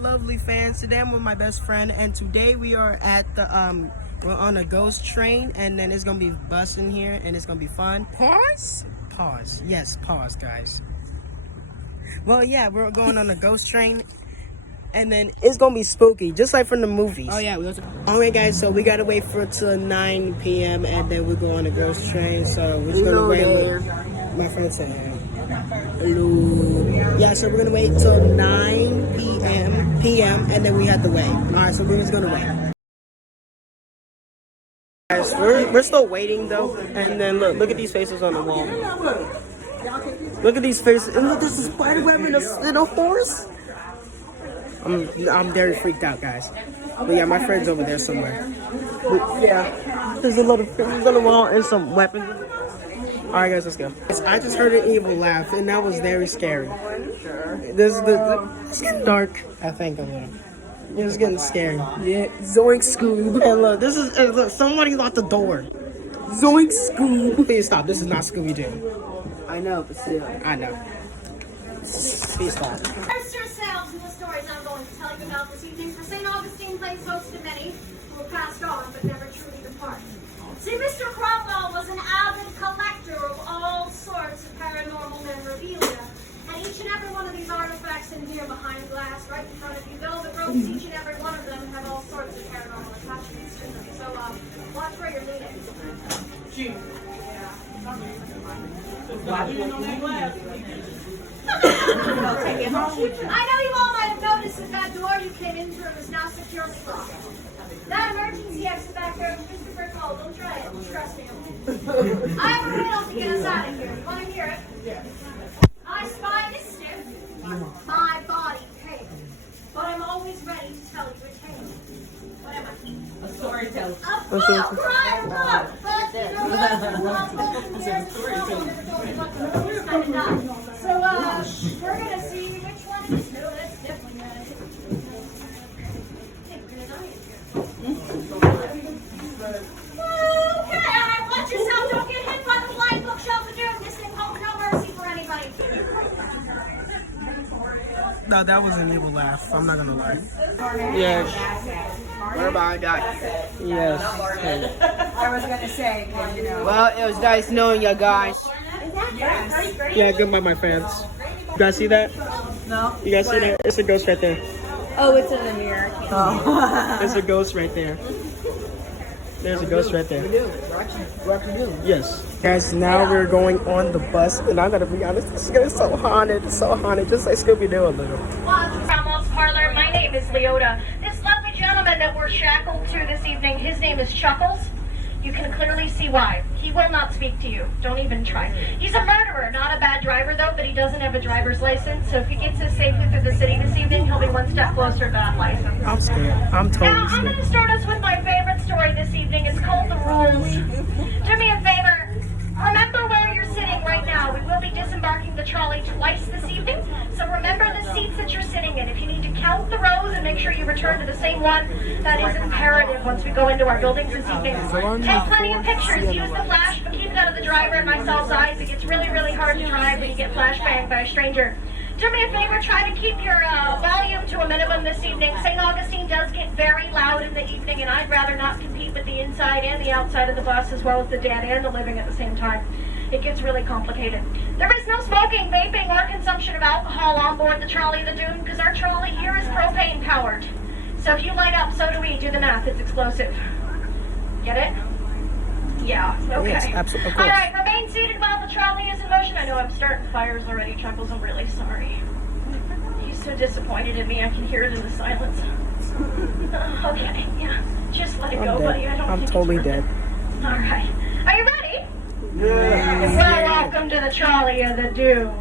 lovely fans. Today I'm with my best friend, and today we are at the we're on a ghost train, and then it's gonna be bus in here, and it's gonna be fun. Pause. Yes, pause, guys. Well, yeah, we're going on a ghost train, and then it's gonna be spooky, just like from the movies. Oh yeah, we also. Alright, guys. So we gotta wait for till 9 p.m. and then we go on a ghost train. So we're just gonna wait. My friend said, "Hello." Yeah, so we're gonna wait till 9 p.m. and then we have to wait. Alright, so we're just gonna wait. Guys, we're still waiting though, and then look at these faces on the wall. Look at these faces, and look, there's a spider web and a horse. I'm very freaked out, guys. But yeah, my friend's over there somewhere. But yeah, there's a lot of faces on the wall and some weapons. Alright guys, let's go. I just heard an evil laugh, and that was very scary. It's getting dark, I think, a little. It's getting scary. Yeah, Zoink Scoob. And look, look, somebody locked the door. Zoink Scoob. Please stop, this is not Scooby-Doo. I know, but still. I know. Please stop. Immerse yourselves in the stories I'm going to tell you about this evening, for St. Augustine plays host to many who have passed on but never truly departed. See, Mr. Cromwell was an avid collector of all sorts of paranormal memorabilia, and each and every one of these artifacts in here behind glass, right in front of you, velvet ropes, each and every one of them have all sorts of paranormal attachments to them. So, watch where you're leading. I know you all might have noticed that that door you came in through is now securely locked. That emergency exit back there was just a brick wall. Don't try it. Trust me. I have a riddle to get us out of here. You want to hear it? Yeah. My spine is stiff. My body pale. But I'm always ready to tell you a tale. What am I? A storyteller. A fool crier, look! But you know what? So, we're gonna see which one it is. No, that's definitely not it. Okay, alright, watch yourself. Don't get hit by the flying bookshelf of doom. This thing holds no mercy for anybody. No, that was an evil laugh. I'm not gonna lie. Yes. What about that? Yes. I was gonna say, you know. Well, it was nice knowing you guys. Yes. Yeah, goodbye, my fans. You guys see that? No. You guys see that? It's a ghost right there. Oh, it's in the mirror. Oh. There's a ghost right there. There's a ghost right there. What to do? Yes. Guys, now we're going on the bus, and I gotta be honest, this is gonna be so haunted. It's so haunted, just like Scooby-Doo a little. Cromwell's parlor. My name is Leota. This lovely gentleman that we're shackled to this evening, his name is Chuckles. You can clearly see why. He will not speak to you. Don't even try. He's a murderer, not a bad driver though, but he doesn't have a driver's license. So if he gets us safely through the city this evening, he'll be one step closer to that license. I'm scared. I'm totally Now, I'm scared. going to start us with my favorite story this evening. It's called The Rules. Do me a favor. Remember where you're sitting right now. We will be disembarking the trolley twice this evening. So remember the seats that you're sitting in. If you need to count the rows and make sure you return to the same one, that is imperative once we go into our buildings this evening. Take plenty of pictures. Use the flash, but keep it out of the driver and myself's eyes. It gets really, really hard to drive when you get flashbanged by a stranger. Do me a favor, try to keep your volume to a minimum this evening. St. Augustine does get very loud in the evening, and I'd rather not compete with the inside and the outside of the bus, as well as the dead and the living at the same time. It gets really complicated. There is no smoking, vaping, or consumption of alcohol on board the Trolley of the Doom, because our trolley here is propane powered. So if you light up, so do we. Do the math, it's explosive. Get it? Yeah, okay. Yes, absolutely. All right, remain seated while the trolley is in motion. I know I'm starting fires already, Chuckles. I'm really sorry. He's so disappointed in me. I can hear it in the silence. Okay, yeah. Just let it go, buddy. I don't I'm think totally it's worth dead. it. All right. Are you ready? Yeah. Well, welcome to the Trolley of the Doom.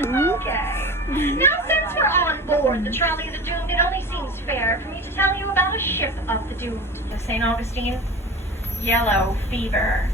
Okay. Now, since we're on board the Trolley of the Doomed, it only seems fair for me to tell you about a ship of the doomed. The St. Augustine Yellow Fever.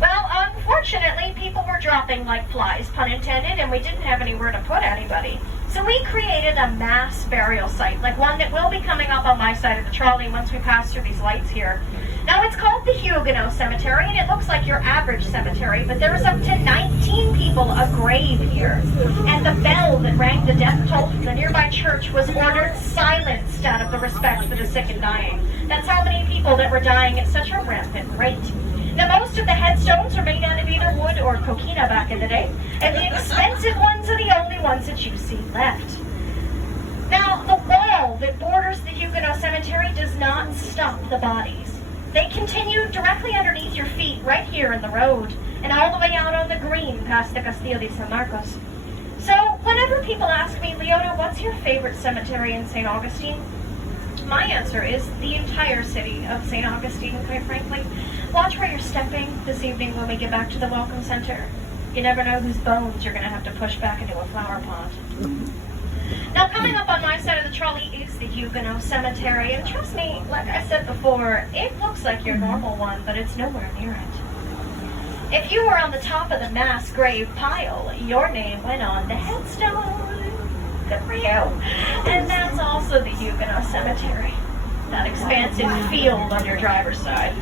Well, unfortunately, people were dropping like flies, pun intended, and we didn't have anywhere to put anybody. So we created a mass burial site, like one that will be coming up on my side of the trolley once we pass through these lights here. Now it's called the Huguenot Cemetery, and it looks like your average cemetery, but there's up to 19 people a grave here. And the bell that rang the death toll from the nearby church was ordered silenced out of the respect for the sick and dying. That's how many people that were dying at such a rampant rate. Now most of the headstones are made out of either wood or coquina back in the day, and the expensive ones are the only ones that you see left. Now the wall that borders the Huguenot Cemetery does not stop the bodies. They continue directly underneath your feet right here in the road and all the way out on the green past the Castillo de San Marcos. So whenever people ask me, Leona, what's your favorite cemetery in St. Augustine? My answer is the entire city of St. Augustine, quite frankly. Watch where you're stepping this evening when we get back to the Welcome Center. You never know whose bones you're going to have to push back into a flower pot. Now, coming up on my side of the trolley is the Huguenot Cemetery, and trust me, like I said before, it looks like your normal one, but it's nowhere near it. If you were on the top of the mass grave pile, your name went on the headstone. Good for you. And that's also the Huguenot Cemetery, that expansive field on your driver's side.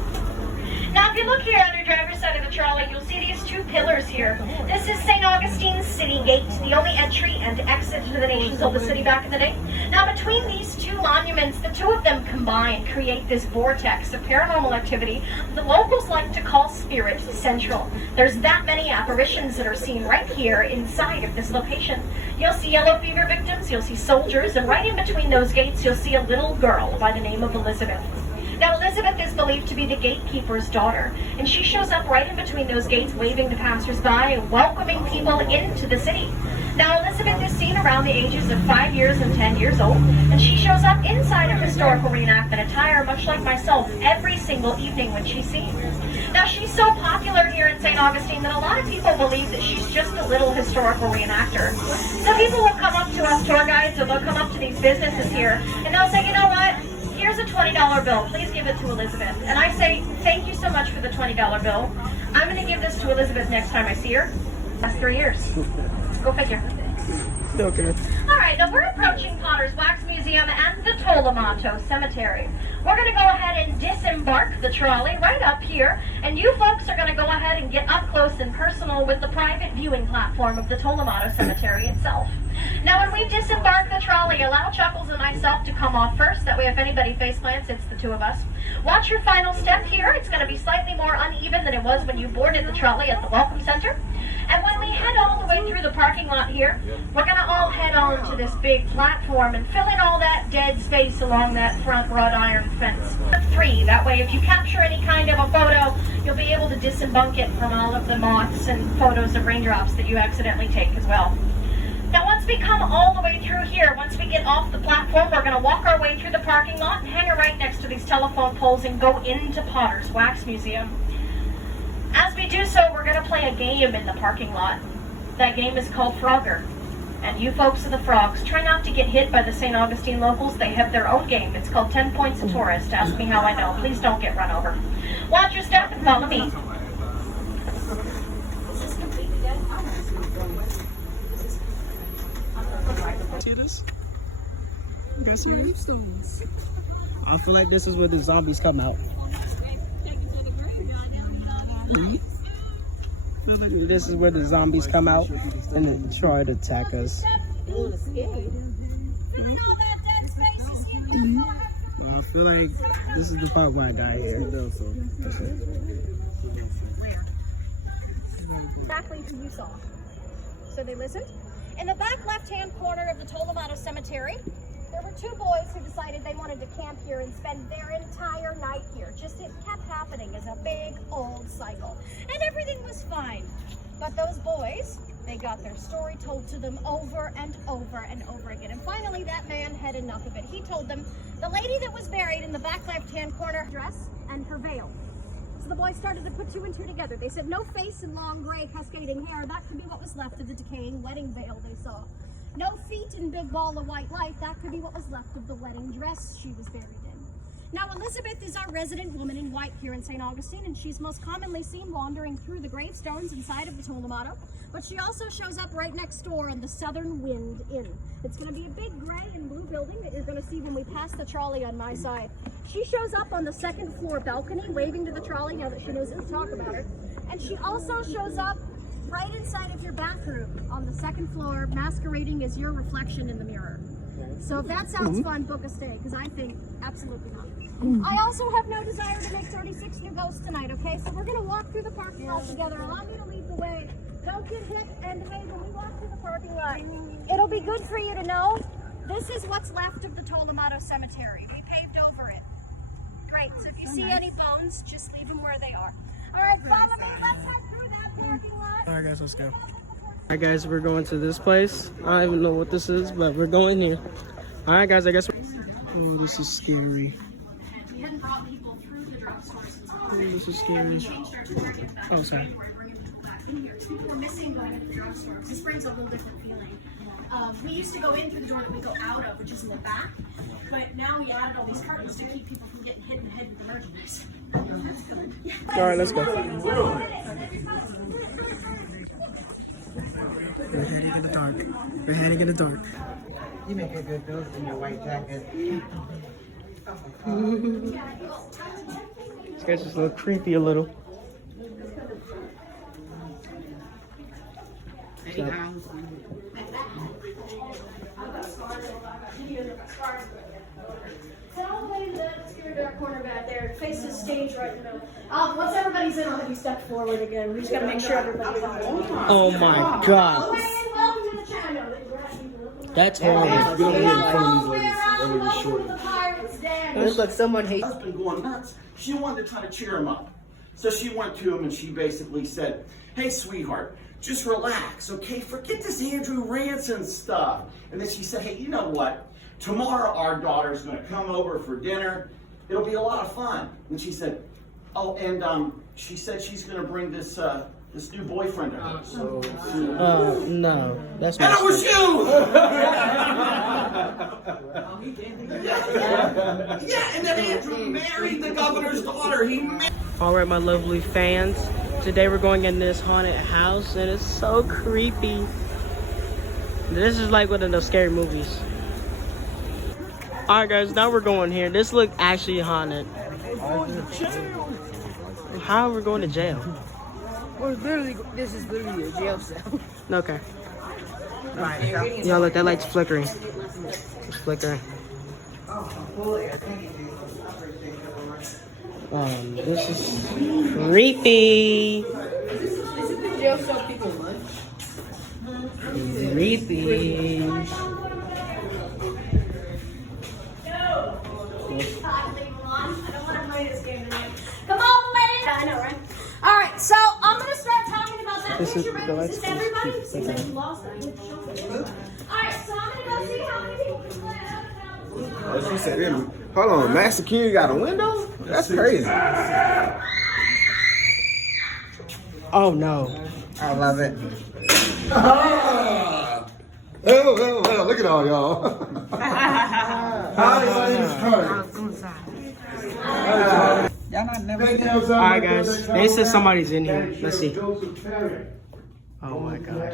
Now, if you look here on your driver's side of the trolley, you'll see these two pillars here. This is St. Augustine's City Gate, the only entry and exit to the nations of the city back in the day. Now, between these two monuments, the two of them combined create this vortex of paranormal activity the locals like to call Spirit Central. There's that many apparitions that are seen right here inside of this location. You'll see yellow fever victims, you'll see soldiers, and right in between those gates, you'll see a little girl by the name of Elizabeth. Now, Elizabeth is believed to be the gatekeeper's daughter, and she shows up right in between those gates, waving to passersby and welcoming people into the city. Now, Elizabeth is seen around the ages of 5 years and 10 years old, and she shows up inside of historical reenactment attire, much like myself, every single evening when she's seen. Now, she's so popular here in St. Augustine that a lot of people believe that she's just a little historical reenactor. So people will come up to us tour guides, or they'll come up to these businesses here, and they'll say, you know what? Here's a $20 bill. Please give it to Elizabeth. And I say, thank you so much for the $20 bill. I'm going to give this to Elizabeth next time I see her. That's 3 years. Go figure. Okay. All right, now we're approaching Potter's Wax Museum and the Tolomato Cemetery. We're going to go ahead and disembark the trolley right up here, and you folks are going to go ahead and get up close and personal with the private viewing platform of the Tolomato Cemetery itself. Now, when we disembark the trolley, allow Chuckles and myself to come off first. That way, if anybody face plants, it's the two of us. Watch your final step here. It's going to be slightly more uneven than it was when you boarded the trolley at the Welcome Center. And when we head all the way through the parking lot here, we're going to all head on to this big platform and fill in all that dead space along that front wrought iron fence. 3. That way, if you capture any kind of a photo, you'll be able to disembunk it from all of the moths and photos of raindrops that you accidentally take as well. Now, once we come all the way through here, once we get off the platform, we're going to walk our way through the parking lot and hang right next to these telephone poles and go into Potter's Wax Museum. As we do so, we're going to play a game in the parking lot. That game is called Frogger. And you folks are the frogs. Try not to get hit by the St. Augustine locals. They have their own game. It's called 10 Points a Tourist. Ask me how I know. Please don't get run over. Watch your step and follow me. See this? You guys see this? I feel like this is where the zombies come out. I feel like this is where the zombies come out and then try to attack us. I feel like this is the part where I die here. Exactly who you saw. So they listened. In the back left-hand corner of the Tolomato Cemetery, there were 2 boys who decided they wanted to camp here and spend their entire night here. Just it kept happening as a big old cycle. And everything was fine. But those boys, they got their story told to them over and over and over again. And finally, that man had enough of it. He told them the lady that was buried in the back left-hand corner dress and her veil. So the boys started to put 2 and 2 together. They said no face and long gray cascading hair. That could be what was left of the decaying wedding veil they saw. No feet and big ball of white light. That could be what was left of the wedding dress she was buried in. Now, Elizabeth is our resident woman in white here in St. Augustine, and she's most commonly seen wandering through the gravestones inside of the Tolamato, but she also shows up right next door in the Southern Wind Inn. It's going to be a big gray and blue building that you're going to see when we pass the trolley on my side. She shows up on the second floor balcony, waving to the trolley now that she knows to talk about her. And she also shows up right inside of your bathroom on the second floor, masquerading as your reflection in the mirror. So if that sounds fun, book a stay, because I think absolutely not. I also have no desire to make 36 new ghosts tonight, okay? So we're going to walk through the parking lot together. Allow me to lead the way. Don't get hit, and hey, when we walk through the parking lot, it'll be good for you to know this is what's left of the Tolamato Cemetery. We paved over it. Great, so if you see any bones, just leave them where they are. All right, follow me. Let's head through that parking lot. All right, guys, let's go. All right, guys, we're going to this place. I don't even know what this is, but we're going here. All right, guys, I guess oh, this is scary. Oh, this is scary. Oh, sorry. People were missing going to the drugstore. This brings a whole different feeling. We used to go in through the door that we go out of, which is in the back, but now we added all these curtains to keep people from getting hit in the head with the merchandise. That's good. All right, let's go. We're heading in the dark. We're heading in the dark. You make a good ghost in your white jacket. This guy's just a little creepy, a little. Head all the way to the scary dark corner back there. Face the stage right in the middle. Once everybody's in, I'll have you step forward again. We just gotta make sure everybody's on. Oh my God. Welcome to the channel. That's horrible. Looks like someone hates. Husband going nuts. She wanted to try to cheer him up. So she went to him and she basically said, "Hey, sweetheart, just relax, okay? Forget this Andrew Ransom stuff." And then she said, "Hey, you know what? Tomorrow our daughter's going to come over for dinner. It'll be a lot of fun." And she said, "Oh, and she said she's going to bring this this new boyfriend of hers." So, No, that's and it was you! Yeah, and then Andrew married the governor's daughter. All right, my lovely fans. Today we're going in this haunted house, and it's so creepy. This is like one of those scary movies. All right, guys, now we're going here. This look actually haunted. How are we going to jail? Well, literally, this is literally a jail cell. Okay. Right. Yo, look, that light's flickering. It's flickering. This is creepy. Is it the jail cell people lunch? Creepy. Come on, ladies. I know, right? All right, so I'm gonna start talking about that This is picture. the Is lights. this everybody? Since I lost that. All right, so I'm gonna go see how many people can play it out. She said, hold on, Max Security got a window? That's crazy. Oh no. I love it. Well, look at all y'all. Hi, my name is Carter. Y'all not never. Alright, guys. They said somebody's in here. Let's see. Oh my God.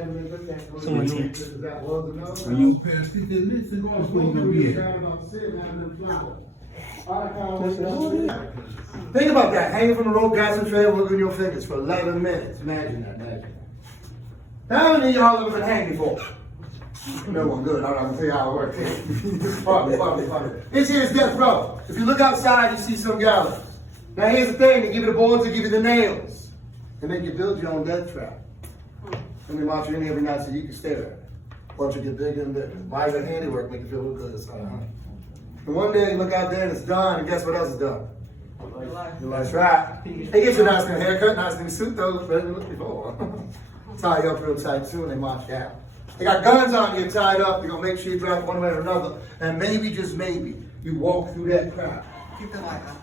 Someone's here. When you pass 15 minutes, that's where you gonna be at. Think about that. Hanging from the rope, gas and trail, wiggling your fingers for 11 minutes. Imagine that. Imagine. How many of y'all ever been hanging before? No one. Good. I'm not gonna tell you how it works. Pardon me. This here is death row. If you look outside, you see some gallows. Now here's the thing: they give you the boards, they give you the nails, and make you build your own death trap. And they march you in every night so you can stay there. Watch it get bigger and bigger. Why your handiwork make you feel real good inside? And one day you look out there and it's done, and guess what else is done? That's right. They get you a nice new haircut, nice new suit though, looks better than it looked before. Tie you up real tight too, and they march down. They got guns on you tied up. They're gonna make sure you drive one way or another, and maybe, just maybe, you walk through that crowd. Keep the light on.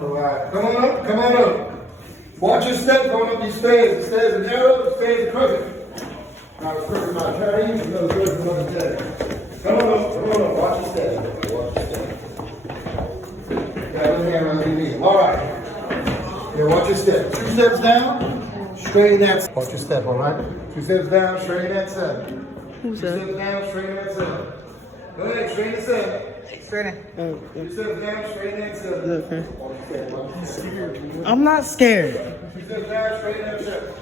All right, come on up, come on up. Watch your step going up these stairs. The stairs are narrow, the stairs are crooked. Now it's crooked my turn, you know, good for another day. Come on up, watch your step. Watch your step. steps down, straighten that. Watch your step, all right? 2 steps down, straighten that 7. Who's 2 that? steps down, straighten that 7. Go ahead, straighten the 7. Straighten. 2 steps down, straighten that 7. Okay. I'm not scared. 2 steps down, straighten that 7.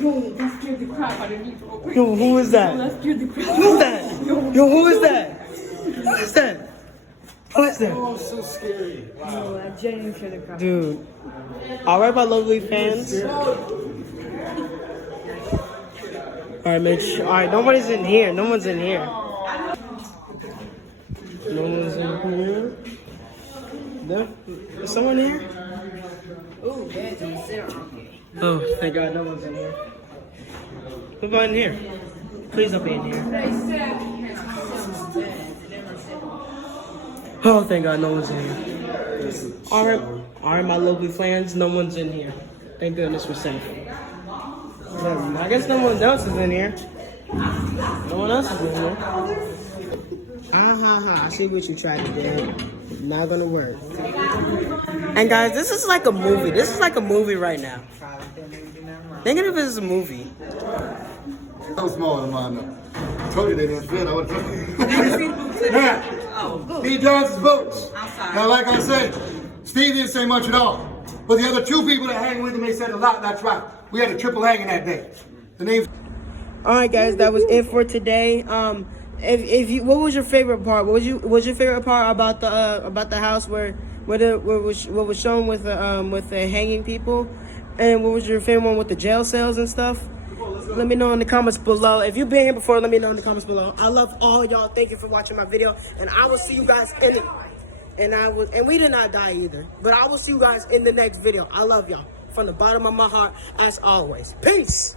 Yo, that scared the crap out of me, bro. Yo, who is that? That scared the crap. Who's that? Yo, who is that? Who is that? Who is that? Oh, so scary. Yo, that genuinely scared the crap. Dude. Alright, my lovely fans. Alright, Mitch. Alright, nobody's in here. No one's in here. No one's in here. There? Is someone here? Ooh, there's a 0. Oh, thank God, no one's in here. Who's in here? Please don't be in here. Oh, thank God, no one's in here. Alright, my lovely fans, no one's in here. Thank goodness we're safe. I guess no one else is in here. No one else is in here. I see what you tried to do. Not gonna work. And guys, this is like a movie. This is like a movie right now. Think of it as a movie. So small than mine, though. I told you they didn't fit. I would have told you. Now, Steve Johnson's boots. Now, like I said, Steve didn't say much at all. But the other 2 people that hang with him, they said a lot. That's right. We had a triple hanging that day. The name's. All right, guys, that was it for today. If you, what was your favorite part? What was your favorite part about the house what was shown with the hanging people, and what was your favorite one with the jail cells and stuff? Let me know in the comments below. If you've been here before, let me know in the comments below. I love all y'all. Thank you for watching my video, and I will see you guys in it. And we did not die either, but I will see you guys in the next video. I love y'all from the bottom of my heart, as always. Peace.